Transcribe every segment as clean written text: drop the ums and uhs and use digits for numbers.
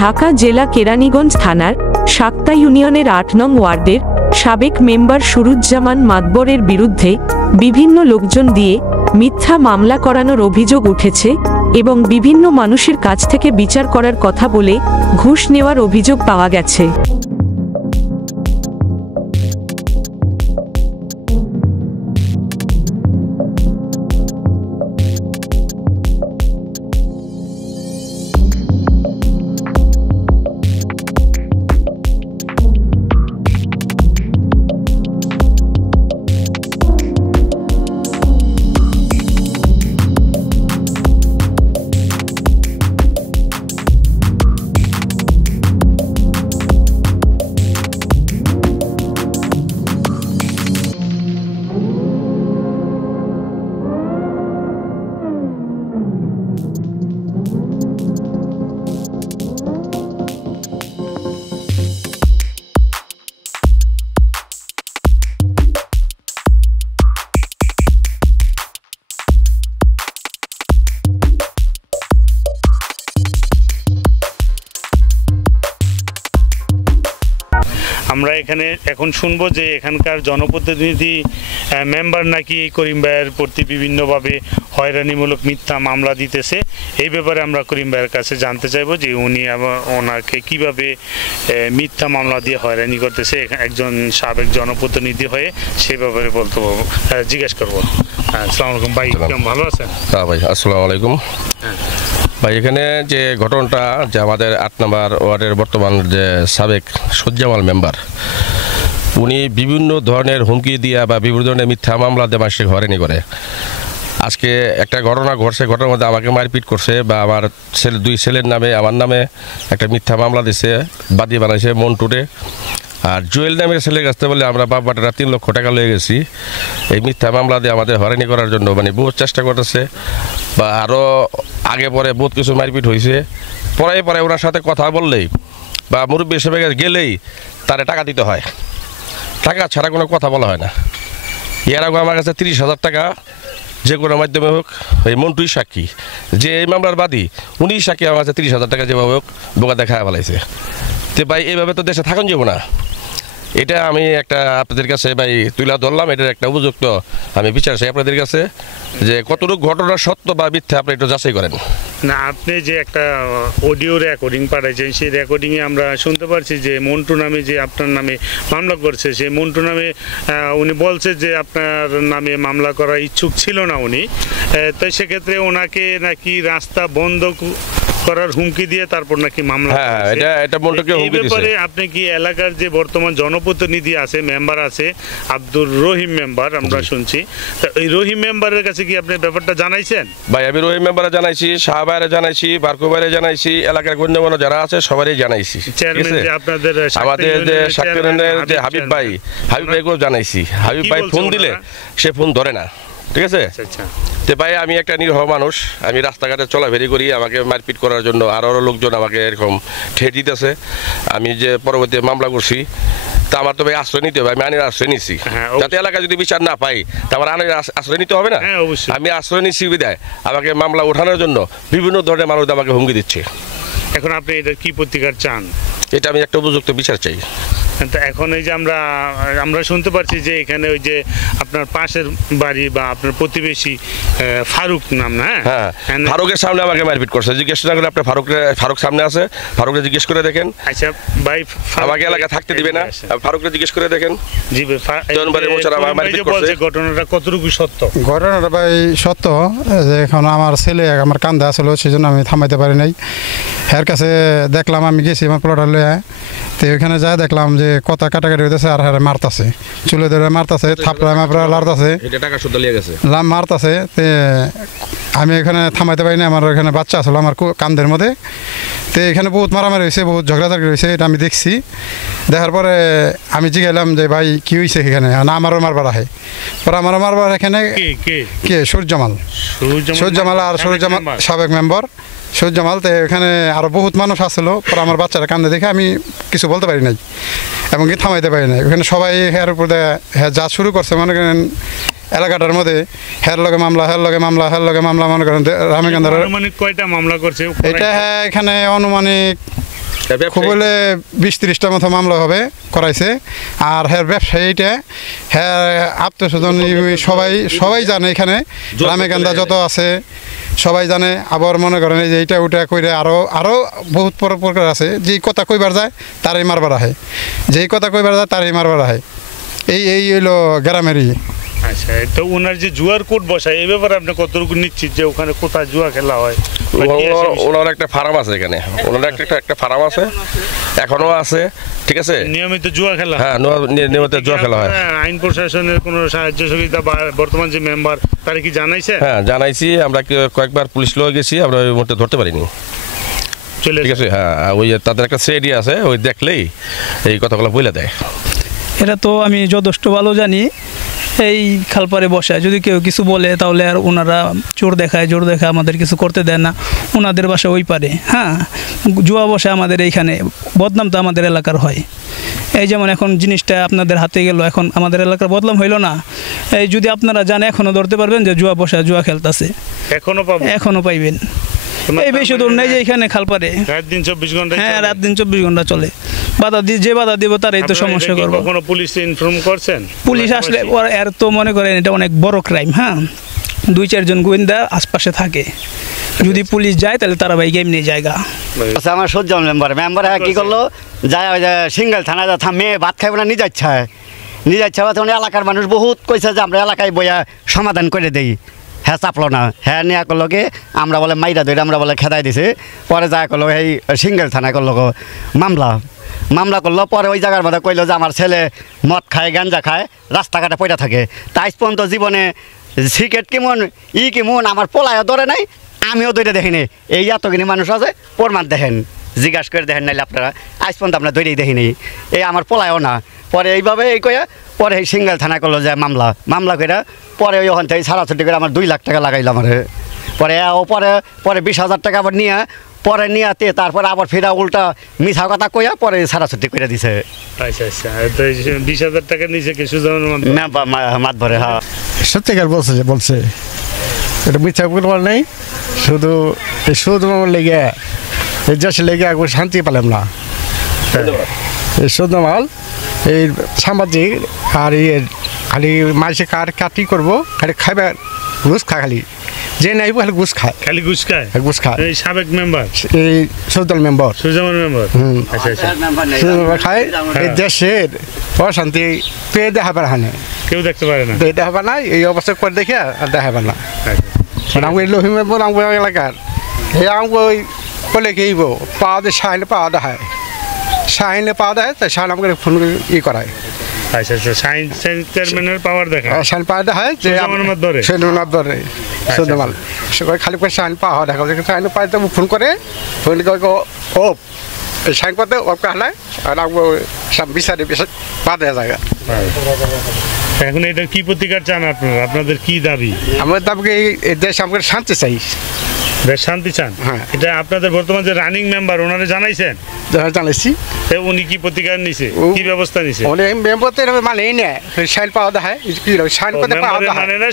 ঢাকা জেলা কেরানীগঞ্জ থানার সাক্তা ইউনিয়নের ৮ নং ওয়ার্ডের সাবেক মেম্বার সুরুজ্জামান মাতবরের বিরুদ্ধে বিভিন্ন লোকজন দিয়ে মিথ্যা মামলা করানোর অভিযোগ উঠেছে এবং বিভিন্ন মানুষের কাছ থেকে বিচার করার কথা বলে ঘুষ নেওয়ার অভিযোগ পাওয়া গেছে। আমরা এখানে এখন শুনবো যে এখানকার জনপ্রতিনিধি মেম্বার নাকি করিম ভাইয়ের প্রতি বিভিন্নভাবে হয়রানিমূলক মিথ্যা মামলা দিতেছে। এই ব্যাপারে আমরা করিম ভাইয়ের কাছে জানতে চাইবো যে উনি ওনাকে কিভাবে মিথ্যা মামলা দিয়ে হয়রানি করতেছে একজন সাবেক জনপ্রতিনিধি হয়ে সেই ব্যাপারে বলতে পারবো, জিজ্ঞেস করবো। আসসালামু আলাইকুম ভাই, কেমন ভালো আছেন? হ্যাঁ ভাই, আসসালামু আলাইকুম। ভাই এখানে যে ঘটনাটা যে আমাদের ৮ নম্বর ওয়ার্ডের বর্তমান যে সাবেক সুরুজ্জামান মেম্বার, উনি বিভিন্ন ধরনের হুমকি দিয়া বা বিভিন্ন ধরনের মিথ্যা মামলা দিয়ে মানুষকে হয়রানি করে। আজকে একটা ঘটনা ঘটছে, ঘটনার মধ্যে আমাকে মারপিট করছে বা আমার দুই ছেলের নামে আমার নামে একটা মিথ্যা মামলা দিছে, বাদী বানাইছে মন্টুরে। আর জুয়েল নামের ছেলের কাছ থেকে বলে আমরা বাবাটা ৩ লক্ষ টাকা লয়ে গেছি। এই মিথ্যা মামলা দিয়ে আমাদের হয়রানি করার জন্য মানে বহুত চেষ্টা করতেছে বা আরও আগে পরে বহুত কিছু মারপিট হয়েছে। পরে ওনার সাথে কথা বললেই বা মুরব্বী হিসেবে গেলেই তারে টাকা দিতে হয়, টাকা ছাড়া কোনো কথা বলা হয় না। এর আগে আমার কাছে ৩০,০০০ টাকা যে কোনো মাধ্যমে হোক, এই মন্টুই সাক্ষী যে এই মামলার বাদী, উনি সাক্ষী আমার কাছে ৩০,০০০ টাকা যেভাবে হোক বোকা দেখা ফেলাইছে। তো ভাই এইভাবে তো দেশে থাকুন যাব না, এটা আমি একটা আপনাদের কাছে ভাই তুলে ধরলাম। এটার একটা উপযুক্ত আমি বিচার চাই আপনাদের কাছে যে কতটুকু ঘটনা সত্য বা মিথ্যা আপনি একটু যাচাই করেন। না, আপনি যে একটা অডিও রেকর্ডিং পাঠাইছেন, সেই রেকর্ডিংয়ে আমরা শুনতে পারছি যে মন্টু নামে যে আপনার নামে মামলা করছে, সেই মন্টু নামে উনি বলছে যে আপনার নামে মামলা করার ইচ্ছুক ছিল না উনি। তো সেক্ষেত্রে ওনাকে নাকি রাস্তা বন্ধ করার হুমকি দিয়ে তারপর নাকি মামলা। এই ব্যাপারে আপনি কি এলাকার যে বর্তমান জনপ্রতিনিধি আছে, মেম্বার আছে আব্দুর রহিম মেম্বার, আমরা শুনছি, তা এই রহিম মেম্বারের কাছে কি আপনি ব্যাপারটা জানাইছেন? ভাই আমি রহিম মেম্বারে জানাইছি, শাহবাইরে জানাইছি, বারকুবাইরে জানাইছি, এলাকার গণ্যমান্য যারা আছে সবারই জানাইছি। চেয়ারম্যান যে আপনাদের আমাদের যে সাক্তারের যে হাবিব ভাইকেও জানাইছি। হাবিব ভাই ফোন দিলে সে ফোন ধরে না, ঠিক আছে? তো ভাই আমি একটা নিরীহ মানুষ, আমি রাস্তাঘাটে চলাফেরি করি, আমাকে মারপিট করার জন্য আরও লোকজন আমাকে এরকম ঠেট দিতেছে। আমি যে পরবর্তী মামলা করছি তা আমার তো ভাই আশ্রয় নিতে হবে, আমি আইনের আশ্রয় নিচ্ছি। যাতে এলাকায় যদি বিচার না পাই তা আমার আইনের আশ্রয় নিতে হবে না। আমি আশ্রয় নিচ্ছি বিদায় আমাকে মামলা ওঠানোর জন্য বিভিন্ন ধরনের মানুষ আমাকে হুমকি দিচ্ছে। এখন আপনি এটা কি প্রতিকার চান? এটা আমি একটা উপযুক্ত বিচার চাই। এখন এই যে আমরা শুনতে পারছি যে এখানে ওই যে আপনার পাশের বাড়ি বা আপনার প্রতিবেশী ফারুক নাম, না? হ্যাঁ, ফারুকের সামনে আমাকে মারপিট করছে। জিজ্ঞেস না করে আপনি ফারুক সামনে আছে, ফারুককে জিজ্ঞেস করে দেখেন। আচ্ছা ভাই, আমাকে এলাকায় থাকতে দিবে না, ফারুককে জিজ্ঞেস করে দেখেন। জি ভাই, ঘটনাটা কতটুকু সত্য? ঘটনাটা ভাই সত্য যে এখন আমার ছেলে আমার কান্দে আসলো, সেই জন্য আমি থামাইতে পারি নাই। এর কাছে দেখলাম, আমি গেছি আমার প্লটার লয়ে, তো ওইখানে যা দেখলাম যে কথা কাটাকাটি হইতেছে আর হারে মারতাছে, চুলে ধরে মারতাছে, থাপড়া মাপড়া লাড়তাছে, মারতাছে। তে আমি এখানে থামাইতে পারি না, আমার এখানে বাচ্চা আসলো আমার কান্দের মধ্যে। তো এখানে বহুত মারামারি হয়েছে, বহুত ঝগড়াঝাগড়ি হয়েছে, এটা আমি দেখছি। দেখার পরে আমি জিগাইলাম যে ভাই কি হয়েছে এখানে, না আমারও মারবার আহে। পরে আমারও মারবার এখানে কে সুরুজ্জামাল আর সুরুজ্জামাল সাবেক মেম্বার সুরুজ্জামাল। তো এখানে আরও বহুত মানুষ আসলো। পরে আমার বাচ্চারা কান্দে দেখে আমি কিছু বলতে পারি নাই এবং কি থামাইতে পারি নাই। ওখানে সবাই হের উপরে যা শুরু করছে মনে করেন এলাকাটার মধ্যে, হের লগে মামলা মনে করেন রামেকান্দার। কয়টা মামলা করছে এটা? এখানে অনুমানিক খুব হলে 20-30টা মতো মামলা হবে করাইছে। আর হ্যাঁ ব্যবসায়ীটা হ্যাঁ আত্মস্বজন সবাই জানে, এখানে গ্রামে-গঞ্জে যত আছে সবাই জানে। আবার মনে করেন এই যে এইটা ওইটা কইরে আরও বহুত প্রকার আছে, যেই কথা কইবার যায় তারই মারবার আহে, যেই কথা কইবার যায় তারই মারবার আহে। এই হইলো গ্রামেরই। আচ্ছা, তো ওনার যে জুয়ার কোর্ট বসায় এই ব্যাপারে আপনি কতটুকু নিশ্চিত যে ওখানে কোথায় জুয়া খেলা হয়? ওনার একটা ফার্ম আছে এখানে, ওনার একটা ফার্ম আছে, এখনো আছে, ঠিক আছে। নিয়মিত জুয়া খেলা? হ্যাঁ, নিয়মিত জুয়া খেলা হয়। আইন প্রশাসনের কোনো সাহায্য সুবিধা বা বর্তমান যে মেম্বার তারা কি জানাইছে? হ্যাঁ জানাইছি, আমরা কয়েকবার পুলিশ লয়ে গেছি, আমরা ওই মুহূর্তে ধরতে পারিনি, ঠিক আছে। হ্যাঁ, ওই তাদের একটা সেডি আছে, ওই দেখলেই এই কথাগুলো বলে দেয়। এটা তো আমি যথেষ্ট ভালো জানি। এই খালপারে বসায় যদি কেউ কিছু বলে তাহলে আর ওনারা জোর দেখায় আমাদের কিছু করতে দেয় না। ওনাদের বাসা ওই পারে, হ্যাঁ, জুয়া বসে আমাদের এইখানে বদনাম তো আমাদের এলাকার হয়। এই যেমন এখন জিনিসটা আপনাদের হাতে গেল, এখন আমাদের এলাকার বদনাম হইল না। এই যদি আপনারা জানে এখনও ধরতে পারবেন যে জুয়া বসা জুয়া খেলতেছে, এখনও পাইবেন। এই বেশি দূর নেই যে এখানে খালপারে রাত দিন 24 ঘন্টা। হ্যাঁ, রাত দিন 24 ঘন্টা চলে। যে বাধা দিব তারাই তো সমস্যা করবো। কোনো পুলিশ ইনফর্ম করছেন? পুলিশ আসলে এর তো মনে করেন এটা অনেক বড় ক্রাইম। হ্যাঁ, 2-4 জন গোয়েন্দা আশপাশে থাকে, যদি পুলিশ যায় তাহলে তারা ভাই গেম নিয়ে জায়গা। আমার সজ্জন মেম্বার কি করলো, যায় ওই যে সিঙ্গেল থানায় মেয়ে ভাত খাইব না, নিজের ইচ্ছা তখন এলাকার মানুষ বহুত কইছে যে আমরা এলাকায় বইয়া সমাধান করে দেই। হ্যাঁ চাপলো না, হ্যাঁ নিয়ে করলো কি আমরা বলে মাইরা ধরে আমরা বলে খেদাই দিছে। পরে যা করলো এই সিঙ্গেল থানায় করলো মামলা করলো। পরে ওই জায়গার মধ্যে কইলো যে আমার ছেলে মদ খায়, গাঞ্জা খায়, রাস্তাঘাটে পড়ে থাকে। তাই পর্যন্ত জীবনে সিগারেট কেমন আমার পোলায়ও ধরে নাই, আমিও ধরে দেখিনি। এই এতখিনি মানুষ আছে, প্রমাণ দেখেন, জিজ্ঞাসা করে দেখেন, নাইলে আপনারা আজ পর্যন্ত আপনার ধরেই দেখিনি। এই আমার পোলায়ও না। পরে এইভাবে এই কয়া পরে এই সিঙ্গেল থানায় করলো যে মামলা করে। পরে ওই ওখান থেকে ছাড়াছুটি করে আমার 2 লাখ টাকা লাগাইলাম। পরে 20,000 টাকা আবার নিয়ে তারপরে আবার ফেরা উল্টা মিছা কথা কইয়া পরে ছাড়াছুটি করে দিছে। আচ্ছা, 20,000 টাকা নিচে কি সুজন মাত ভরে? হ্যাঁ, সত্যিকার বলছে এটা মিথ্যা বলবার নেই। শুধু লেগে এই দেশে লেগে একবার শান্তি পেলাম না। এই শুধু মাল এই সামাজিক আর খালি মাসে কাটি করবো, খালি খাইবে ঘুষ খালি, যে নাইব খালি ঘুষ খায়, এই সাবেক মেম্বার, এই সুজল মেম্বার খায়। এই দেশের অশান্তি পেয়ে দেখাবে না, কেউ দেখতে পারে না, দেখাবে না। এই অবস্থা করে দেখে আর দেখাবে না। আমাকে লোহি মেম্বার আমাকে এলাকার ওই বলে কি পাওয়া দেয়, সাইনে পাওয়া দেখায়, তাই সাইন আমাকে ফোন করায়। আচ্ছা, সাইন চেয়ারম্যানের পাওয়ার দেখায়, সাইন পাওয়া দেখায় যে ধরে সুন্দরমাল খালি করে সাইন পাওয়া দেখা, সাইন পাই ফোন করে ও সাইন করতে ওকে হালায় আর বিচারে পা দেওয়া জায়গা। এখন এটা কি প্রতিকার চান আপনাদের কি দাবি? আমাদের দাবি এই দেশ আমাদের শান্তি চাই, শান্তি চান। এটা আপনাদের বর্তমান যে রানিং মেম্বার ওনারে জানাইছেন? জানাইছি। উনি কি প্রতিকার নিছে, কি ব্যবস্থা নিছে? মেম্বার তো মানে সাইন পাওয়া দেখায়, সাইন করতে মানে না,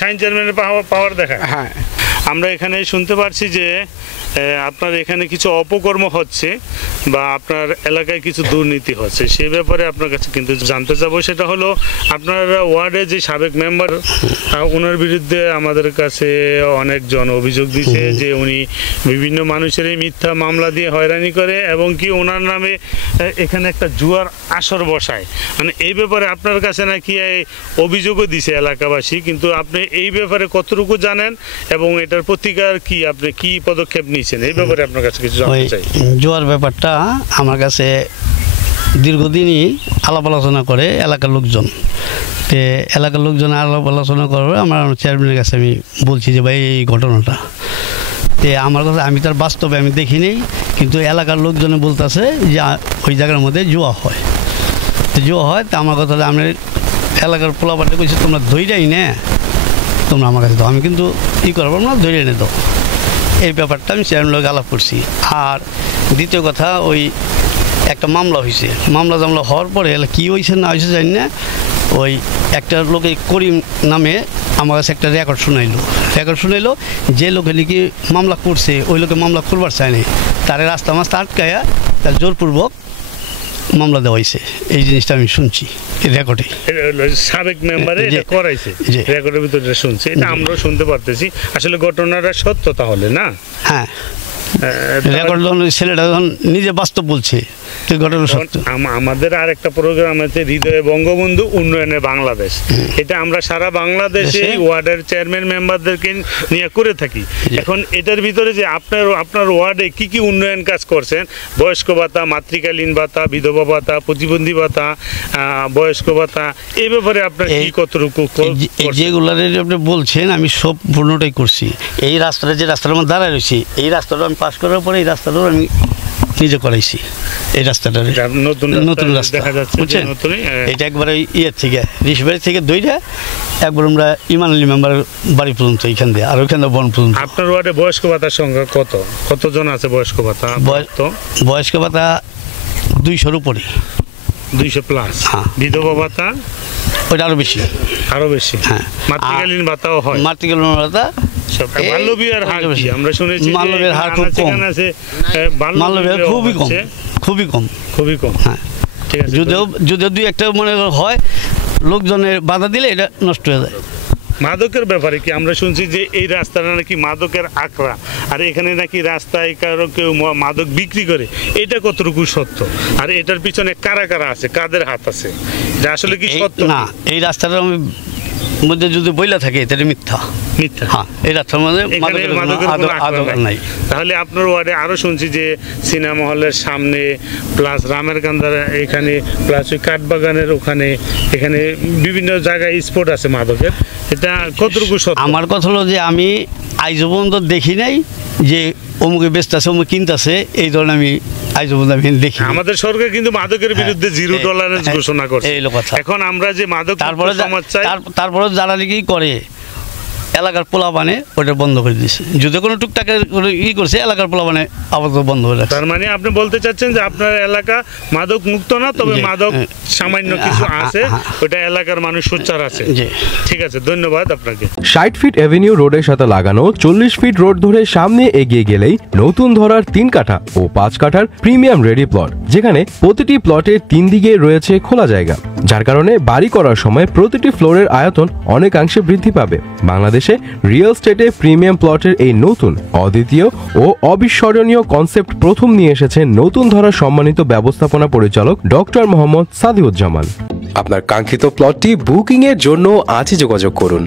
সাইন চেয়ারম্যানের পাওয়ার দেখায়। হ্যাঁ, আমরা এখানে শুনতে পারছি যে আপনার এখানে কিছু অপকর্ম হচ্ছে বা আপনার এলাকায় কিছু দুর্নীতি হচ্ছে, সে ব্যাপারে আপনার কাছে কিন্তু জানতে চাবো। সেটা হলো আপনার ওয়ার্ডে যে সাবেক মেম্বার, ওনার বিরুদ্ধে আমাদের কাছে অনেকজন অভিযোগ দিচ্ছে যে উনি বিভিন্ন মানুষের মিথ্যা মামলা দিয়ে হয়রানি করে এবং কি ওনার নামে এখানে একটা জুয়ার আসর বসায়। মানে এই ব্যাপারে আপনার কাছে নাকি অভিযোগও দিছে এলাকাবাসী, কিন্তু আপনি এই ব্যাপারে কতটুকু জানেন এবং এটার প্রতিকার কি, আপনি কি পদক্ষেপ নিয়েছেন এই ব্যাপারে আপনার কাছে কিছু জানতে চাই। জুয়ার ব্যাপারটা আমার কাছে দীর্ঘদিনই আলাপ আলোচনা করে এলাকার লোকজন, আলাপ আলোচনা করবে। আমার চেয়ারম্যানের কাছে আমি বলছি যে ভাই এই ঘটনাটা আমার কাছে, আমি তার বাস্তবে আমি দেখিনি, কিন্তু এলাকার লোকজনে বলতেছে যে ওই জায়গার মধ্যে জুয়া হয়। তা আমার কথা আমি এলাকার পোলাপাটে কইছি তোমরা ধৈর্যই নে, তোমরা আমার কাছে দাও, আমি কিন্তু করবো না, ধৈর্য এনে দাও। এই ব্যাপারটা আমি চেয়ারম্যানের লোক আলাপ করছি। আর দ্বিতীয় কথা, ওই একটা মামলা হয়েছে, মামলা হওয়ার পরে কী হয়েছে না হয়েছে জানি না, ওই একটা লোকে করিম নামে আমার কাছে একটা রেকর্ড শুনাইলো, যে লোকে নাকি মামলা করছে ওই লোকে মামলা করবার চায়নি, তারে রাস্তা মাস্তা আটকায়া তার জোরপূর্বক মামলা দেওয়া হয়েছে, এই জিনিসটা আমি শুনছি রেকর্ডে। সাবেক মেম্বারে এটা করাইছে, রেকর্ডের ভিতরে শুনছি, এটা আমরাও শুনতে পারতেছি। আসলে ঘটনাটা সত্য তাহলে না? হ্যাঁ, রেকর্ড ছেলেটা যখন নিজে বাস্তব বলছে আমাদের আর একটা প্রোগ্রাম আছে হৃদয়ে বঙ্গবন্ধু উন্নয়নে বাংলাদেশ, এটা আমরা সারা বাংলাদেশে ওয়ার্ডের চেয়ারম্যান মেম্বারদেরকে নিয়ে করে থাকি। এখন এটার ভিতরে যে আপনার ওয়ার্ডে কি কি উন্নয়ন কাজ করছেন, বয়স্ক ভাতা, মাতৃকালীন ভাতা, বিধবা ভাতা, প্রতিবন্ধী ভাতা, বয়স্ক ভাতা, এই ব্যাপারে আপনার কি কতটুকু যেগুলো আপনি বলছেন আমি সব পূর্ণটাই করছি। এই রাস্তাটা যে রাস্তার মধ্যে দাঁড়ায় রয়েছি, এই রাস্তাটা আমি পাস করার পরে এই রাস্তাটাও আমি নিজে করাইছি। এই রাস্তাটা নতুন রাস্তা দেখা যাচ্ছে, বুঝছেন? এটা একবারে ইয়ের থেকে ঋষিবাড়ি থেকে দইটা একবার আমরা ইমান আলী মেম্বারের বাড়ি পর্যন্ত এইখান দিয়ে, আর ওইখান দিয়ে বন পর্যন্ত। আপনার ওয়ার্ডে বয়স্ক ভাতার সংখ্যা কতজন আছে? বয়স্ক ভাতা বয়স্ক ভাতা 200-র উপরে, 200 প্লাস। বিধবা ভাতা ওইটা আরো বেশি। হ্যাঁ, মাতৃকালীন ভাতাও হয়। মাতৃকালীন ভাতা বাল্যবিবাহের হার কি? আমরা শুনেছি বাল্যবিবাহের হার খুব কম, বাল্যবিবাহ খুবই কম। হ্যাঁ, ঠিক আছে। যদিও 2-1টা মনে হয় লোকজনের বাধা দিলে এটা নষ্ট হয়ে যায়। মাদকের ব্যাপারে কি আমরা শুনছি যে এই রাস্তাটা নাকি মাদকের আখড়া, আর এখানে নাকি রাস্তায় কারো কেউ মাদক বিক্রি করে, এটা কতটুকু সত্য? আর এটার পিছনে কারা কারা আছে, কাদের হাত আছে, এটা আসলে কি সত্য? না, এই রাস্তাটার মধ্যে যদি বইলা থাকে তাহলে মিথ্যা। হ্যাঁ, এই রাস্তার মধ্যে মাদকের নাই। তাহলে আপনার ওয়ার্ডে আরো শুনছি যে সিনেমা হলের সামনে, প্লাস রামের কান্দার এখানে, প্লাস ওই কাঠবাগানের ওখানে, এখানে বিভিন্ন জায়গায় স্পট আছে মাদকের, এটা কতটুকু সত্য? আমার কথা হলো যে আমি আইজ পর্যন্ত দেখি নাই যে অমুকে ব্যস্ত আছে, অমুক কিনতেছে, এই ধরনের আমি আইজ পর্যন্ত আমি দেখি। আমাদের সরকার কিন্তু মাদকের বিরুদ্ধে জিরো টলারেন্স ঘোষণা করছে। এখন আমরা যে মাদক তারপরে যারা নাকি করে এলাকার পোলা বানে ওটা বন্ধ করে দিয়েছে, যদি কোনো টুকটাকে করছে এলাকার পোলা বানে আপাতত বন্ধ হয়ে যাচ্ছে। তার মানে আপনি বলতে চাচ্ছেন যে আপনার এলাকা মাদক মুক্ত না, তবে মাদক সামান্য কিছু আছে, ওটা এলাকার মানুষ সোচ্চার আছে। ঠিক আছে, ধন্যবাদ আপনাকে। 60 ফিট এভিনিউ রোডের সাথে লাগানো 40 ফিট রোড ধরে সামনে এগিয়ে গেলেই নতুন ধরার 3 কাঠা ও 5 কাঠার প্রিমিয়াম রেডি প্লট, যেখানে প্রতিটি প্লটের 3 দিকে রয়েছে খোলা জায়গা, যার কারণে বাড়ি করার সময় প্রতিটি ফ্লোরের আয়তন অনেকাংশে বৃদ্ধি পাবে। বাংলাদেশে রিয়েল স্টেটে প্রিমিয়াম প্লটের এই নতুন, অদ্বিতীয় ও অবিস্মরণীয় কনসেপ্ট প্রথম নিয়ে এসেছে নতুন ধরা সম্মানিত ব্যবস্থাপনা পরিচালক ডক্টর মোহাম্মদ সাদিউজ্জামান। আপনার কাঙ্ক্ষিত প্লটটি বুকিং এর জন্য আজই যোগাযোগ করুন।